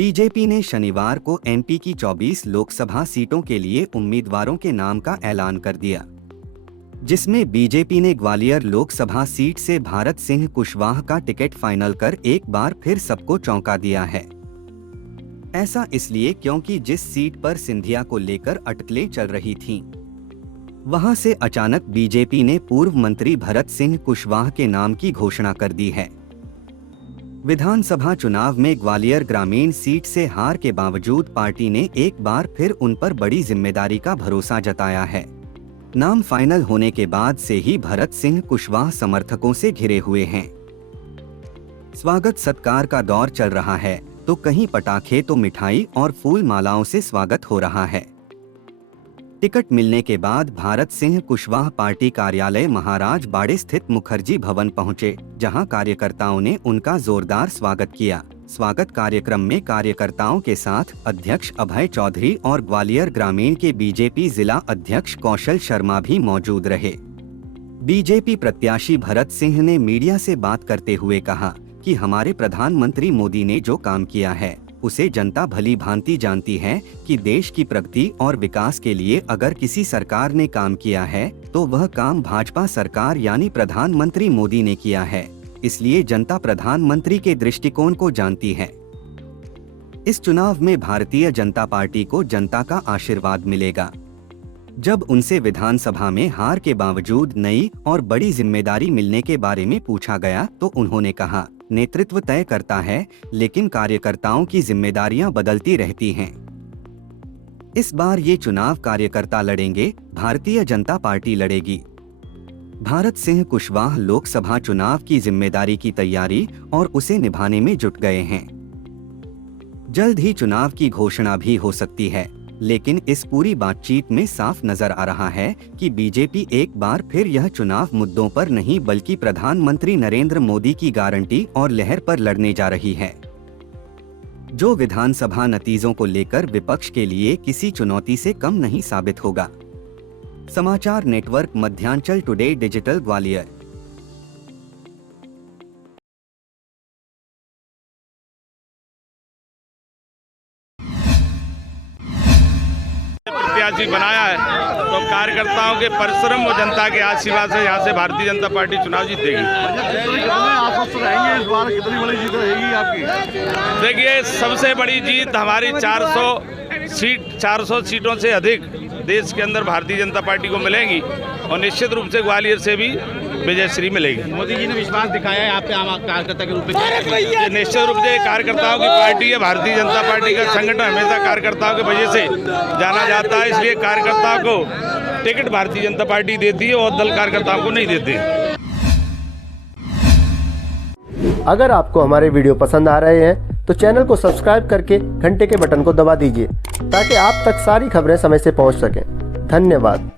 BJP ने शनिवार को एमपी की 24 लोकसभा सीटों के लिए उम्मीदवारों के नाम का ऐलान कर दिया, जिसमें बीजेपी ने ग्वालियर लोकसभा सीट से भारत सिंह कुशवाहा का टिकट फाइनल कर एक बार फिर सबको चौंका दिया है। ऐसा इसलिए क्योंकि जिस सीट पर सिंधिया को लेकर अटकलें चल रही थीं, वहां से अचानक बीजेपी ने पूर्व मंत्री भरत सिंह कुशवाहा के नाम की घोषणा कर दी है। विधानसभा चुनाव में ग्वालियर ग्रामीण सीट से हार के बावजूद पार्टी ने एक बार फिर उन पर बड़ी जिम्मेदारी का भरोसा जताया है। नाम फाइनल होने के बाद से ही भरत सिंह कुशवाहा समर्थकों से घिरे हुए हैं। स्वागत सत्कार का दौर चल रहा है, तो कहीं पटाखे तो मिठाई और फूल मालाओं से स्वागत हो रहा है। टिकट मिलने के बाद भारत सिंह कुशवाहा पार्टी कार्यालय महाराज बाड़े स्थित मुखर्जी भवन पहुंचे, जहां कार्यकर्ताओं ने उनका जोरदार स्वागत किया। स्वागत कार्यक्रम में कार्यकर्ताओं के साथ अध्यक्ष अभय चौधरी और ग्वालियर ग्रामीण के बीजेपी जिला अध्यक्ष कौशल शर्मा भी मौजूद रहे। बीजेपी प्रत्याशी भरत सिंह ने मीडिया से बात करते हुए कहा कि हमारे प्रधानमंत्री मोदी ने जो काम किया है उसे जनता भली भांति जानती है कि देश की प्रगति और विकास के लिए अगर किसी सरकार ने काम किया है तो वह काम भाजपा सरकार यानी प्रधानमंत्री मोदी ने किया है। इसलिए जनता प्रधानमंत्री के दृष्टिकोण को जानती है। इस चुनाव में भारतीय जनता पार्टी को जनता का आशीर्वाद मिलेगा। जब उनसे विधानसभा में हार के बावजूद नई और बड़ी जिम्मेदारी मिलने के बारे में पूछा गया तो उन्होंने कहा, नेतृत्व तय करता है, लेकिन कार्यकर्ताओं की जिम्मेदारियां बदलती रहती हैं। इस बार ये चुनाव कार्यकर्ता लड़ेंगे, भारतीय जनता पार्टी लड़ेगी। भारत सिंह कुशवाहा लोकसभा चुनाव की जिम्मेदारी की तैयारी और उसे निभाने में जुट गए हैं। जल्द ही चुनाव की घोषणा भी हो सकती है, लेकिन इस पूरी बातचीत में साफ नजर आ रहा है कि बीजेपी एक बार फिर यह चुनाव मुद्दों पर नहीं बल्कि प्रधानमंत्री नरेंद्र मोदी की गारंटी और लहर पर लड़ने जा रही है, जो विधानसभा नतीजों को लेकर विपक्ष के लिए किसी चुनौती से कम नहीं साबित होगा। समाचार network Madhyanchal today digital Gwalior. प्रत्याशी बनाया है तो कार्यकर्ताओं के परिश्रम और जनता के आशीर्वाद से यहाँ से भारतीय जनता पार्टी चुनाव जीतेगी। इस बार कितनी बड़ी जीत रहेगी आपकी? देखिए, सबसे बड़ी जीत हमारी 400 सीटों से अधिक देश के अंदर भारतीय जनता पार्टी को मिलेंगी और निश्चित रूप से ग्वालियर से भी विजयश्री मिलेगी। मोदी जी ने विश्वास दिखाया है आप पे, आम कार्यकर्ता के रूप में। निश्चित रूप से कार्यकर्ताओं की पार्टी है, भारतीय जनता पार्टी का संगठन हमेशा कार्यकर्ताओं की वजह से जाना जाता है, इसलिए कार्यकर्ताओं को टिकट भारतीय जनता पार्टी देती है और दल कार्यकर्ताओं को नहीं देते। अगर आपको हमारे वीडियो पसंद आ रहे हैं तो चैनल को सब्सक्राइब करके घंटे के बटन को दबा दीजिए ताकि आप तक सारी खबरें समय से पहुंच सकें। धन्यवाद।